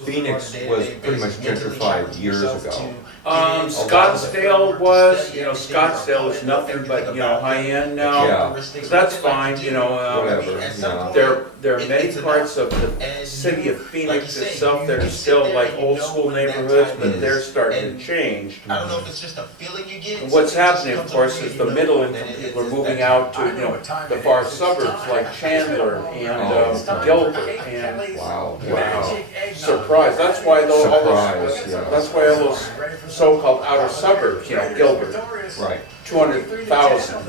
Phoenix was pretty much gentrified years ago. Scottsdale was, Scottsdale is nothing but, high end now. Yeah. That's fine, Whatever, yeah. There are many parts of the city of Phoenix itself that are still like old school neighborhoods, but they're starting to change. I don't know if it's just a feeling you get. And what's happening, of course, is the middle income people are moving out to, the far suburbs like Chandler and Gilbert and Wow. Surprise. That's why Surprise, yeah. that's why all those so-called outer suburbs, Gilbert, Right. 200,000.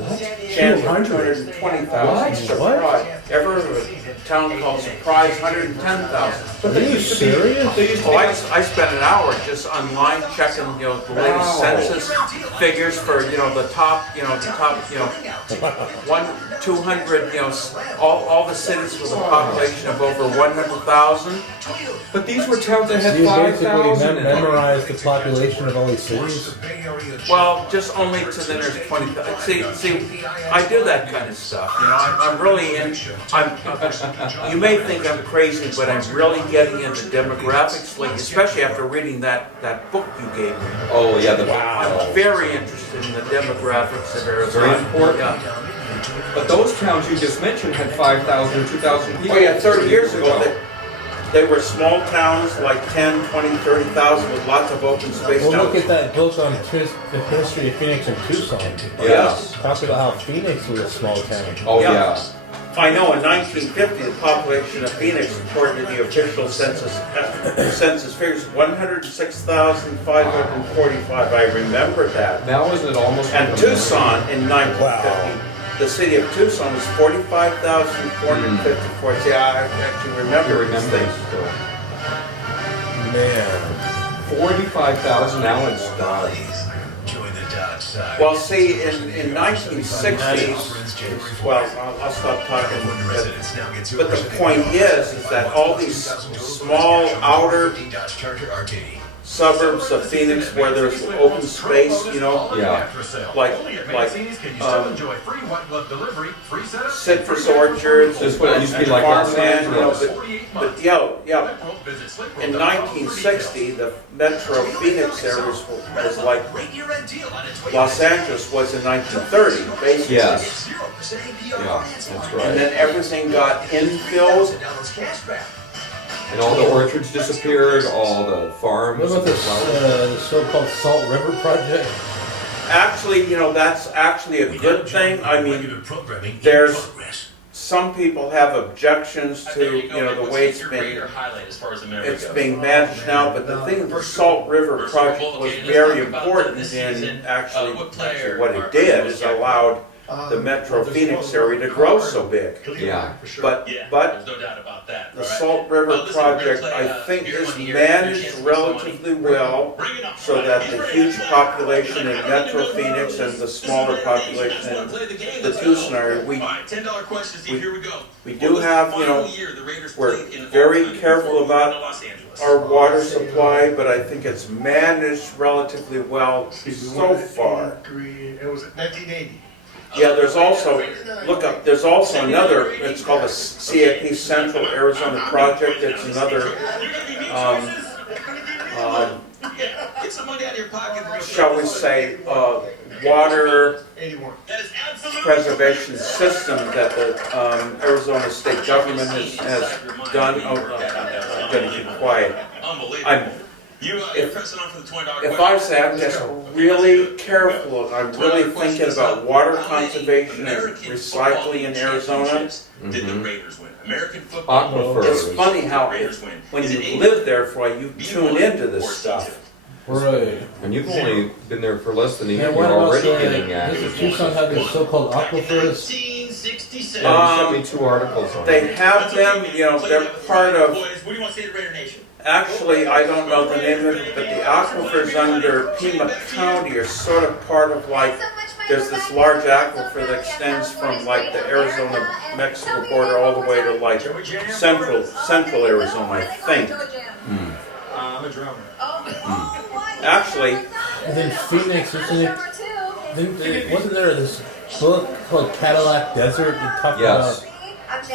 Chandler, 220,000. Surprise. Ever heard of a town called Surprise, 110,000? Are you serious? Oh, I spent an hour just online checking, the latest census figures for, the top, one, 200, all the cities with a population of over 100,000. But these were towns that had You basically 5,000 in them. memorize the population of all these cities? Well, just only to the nearest 20,000. See, I do that kind of stuff. I'm really in. You may think I'm crazy, but I'm really getting into demographics, especially after reading that book you gave me. Oh, yeah, I'm very interested in the demographics of Arizona. Very important. Yeah. But those towns you just mentioned had 5,000 or 2,000 people. Oh yeah, 30 years ago, they were small towns, like 10, 20, 30,000 with lots of open space. Well, look at that book on the history of Phoenix and Tucson. Yes. Talks about how Phoenix was a small town. Oh, Yeah. yeah. I know in 1950, the population of Phoenix, according to the official census figures, 106,545. I remember that. Now is it almost... And Tucson in 1950, the city of Tucson was 45,454. See, I actually remember these things. Man. 45,000, now it's done. Well, see, in 1960s, well, I'll stop talking, but the point is that all these small outer suburbs of Phoenix where there's open space, Yeah. like citrus orchards, This is what it used to be like Los farmland, Angeles. but in 1960, the metro Phoenix area was like Los Angeles was in 1930, basically. Yes. Yeah, that's And right. then everything got infilled. And all the orchards disappeared, all the farms. What about and this flowers. the so-called Salt River Project? Actually, that's actually a good thing. I mean, there's some people have objections to the way it's being managed now, but the thing, the Salt River Project was very important in actually what it did is allowed the metro Phoenix area to grow so big. Yeah. But there's no doubt about that. the Salt River Project, I think, is managed relatively well so that the huge population in metro Phoenix and the smaller population in the Tucson area, we do have, we're very careful about our water supply, but I think it's managed relatively well so far. It was 1980. Yeah, there's also, there's also another, it's called the CAP Central Arizona Project. It's another, shall we say, water preservation system that the Arizona state government has done. Oh, I'm going to keep quiet. If I say I'm just really careful, I'm really thinking about water conservation and recycling in Arizona. Aquifers. It's funny how when you live there for a while, you tune into this stuff. Right. And you've only been there for less than a year. And You're what about already getting at does it. Tucson have these so-called aquifers? Yeah, you sent me 2 articles on it. They have them, they're part of. Actually, I don't know the name of it, but the aquifers under Pima County are sort of part of there's this large aquifer that extends from the Arizona-Mexico border all the way to central Arizona, I think. I'm a drummer. Actually, And then Phoenix, wasn't there this book called Cadillac Desert that talked Yes. about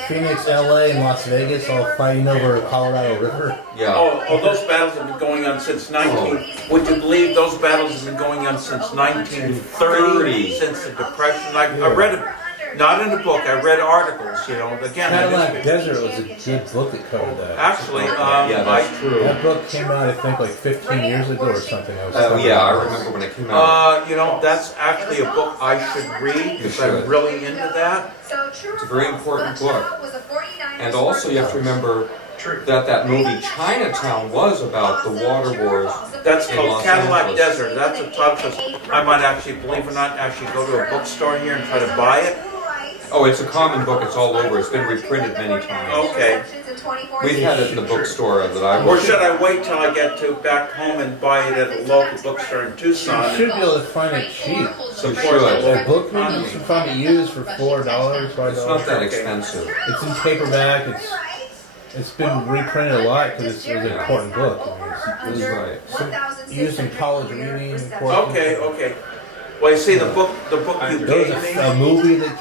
Phoenix, LA, and Las Vegas all fighting over the Colorado River. Yeah. Oh, those battles have been going on since 19. Would you believe those battles have been going on since 1930? Since the Depression. I read it, not in a book. I read articles. You know, again. Cadillac Desert was a good book that covered that. Actually, Yeah, that's true. That book came out, I think, like 15 years ago or something. Yeah, I remember when it came out. you know, that's actually a book I should read because I'm really into that. It's a very important book. And also you have to remember that movie Chinatown was about the water wars. That's in called Los Cadillac Angeles. Desert. That's a tough. I might actually, believe it or not, actually go to a bookstore here and try to buy it. Oh, it's a common book. It's all over. It's been reprinted many times. Okay. We've had it in the bookstore that I Or work should in. I wait till I get to back home and buy it at a local bookstore in You Tucson? should be able to find it cheap. Support should. the A local book you economy. should find it used for $4, $5. It's not that expensive. It's in paperback. It's been reprinted a lot because it was an important book. I mean, That's right. it's used in college reading. Courses. Okay. Well, you see the book you There was gave me. a movie that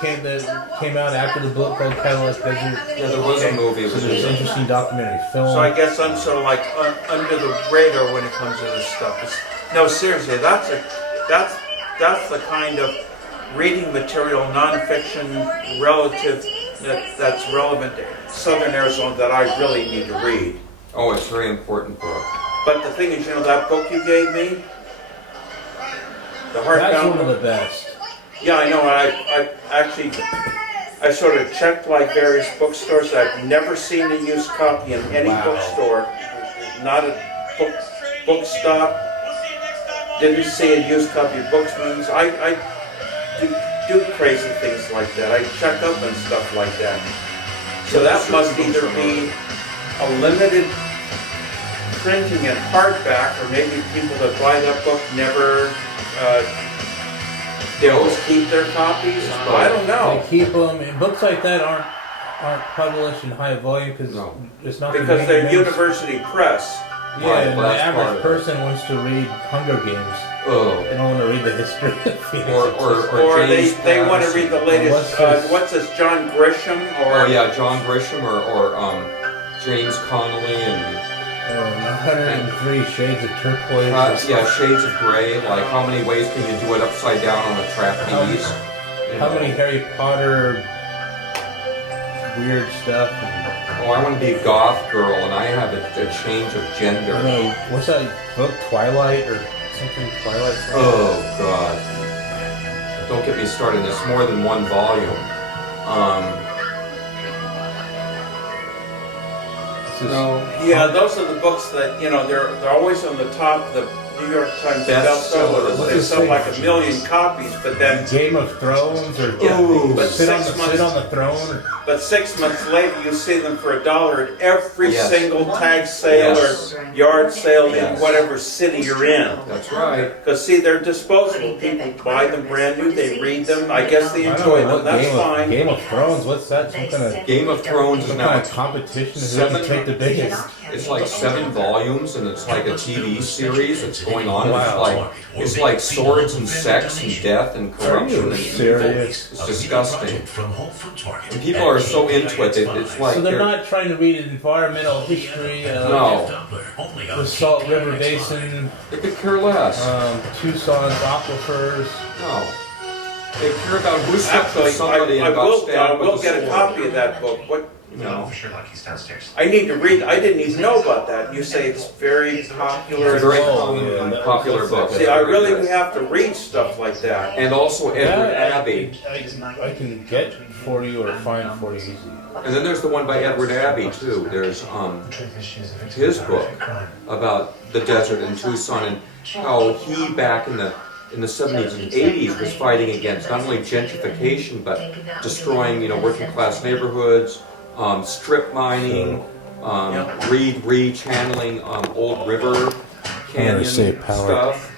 came out after the book called Cadillac Desert. Yeah, there was a movie. It So was there's an interesting documentary film. So I guess I'm sort of like under the radar when it comes to this stuff. No, seriously, that's the kind of reading material, nonfiction, relative that's relevant to Southern Arizona that I really need to read. Oh, it's a very important book. But the thing is, you know, that book you gave me, the That's hardbound. one of the best. Yeah, I know. I actually sort of checked like various bookstores. I've never seen a used copy in any Wow. bookstore. Not a book stop. Didn't see a used copy of Booksman's. I do crazy things like that. I check up and stuff like that. So that must either be a limited printing in hardback, or maybe people that buy that book never. They always keep their copies. I don't know. They keep them. And books like that aren't published in high volume because No. it's not Because they're convenient. university press. Yeah, Right, and well, the that's part average of it. person wants to read Hunger Games. Oh. They don't want to read the history of Phoenix. Or Or James they want to Patterson. read the latest, what's this, John Grisham? Oh yeah, John Grisham or James Connolly and 103 Shades of Turquoise. yeah, Shades of Grey. Like how many ways can you do it upside down on a trapeze? You How know. many Harry Potter weird stuff? Oh, I want to be a goth girl and I have a change of I gender. don't know, what's that book? Twilight or something? Twilight? Oh God! Don't get me started. There's more than one volume. It's just- No. Yeah, those are the books that, you know, they're always on the top of the New York Times Bestseller. bestseller. What's They this sell thing? like 1 million copies, but then, Game of Thrones or Ooh. but sit on 6 the months, throne. but 6 months later you see them for $1 at every Yes. single tag sale Yes. or yard sale Yes. in whatever city you're in. That's right. Because see, they're disposable. People buy them brand new, they read them. I guess they I don't enjoy know them. what That's fine. Game of Thrones. What's that? Some kind of Game of Thrones is some now kind of competition. Who seven- can take the biggest? It's like 7 volumes, and it's like a TV series that's going on. Wow. It's like swords and sex and death and corruption and evil. serious? It's disgusting. And people are so into it. It's like So they're not trying to read environmental history. No, The Salt River Basin, they could care less. Tucson's aquifers. No, they care about who slept Actually, with somebody I and about will stabbed with get a sword. copy of that book. What? No, Sure, like he's downstairs. I need to read. I didn't even know about that. You say it's very popular. it's a very Oh, common yeah, and that- popular that's book. like See, I really have to read stuff like that. And also Edward Yeah, Abbey. I can get for you or find for you easy. And then there's the one by Edward Abbey too. There's his book about the desert in Tucson and how he back in the 70s and 80s was fighting against not only gentrification but destroying, working class neighborhoods, strip mining, re-channeling old river canyon save power. stuff.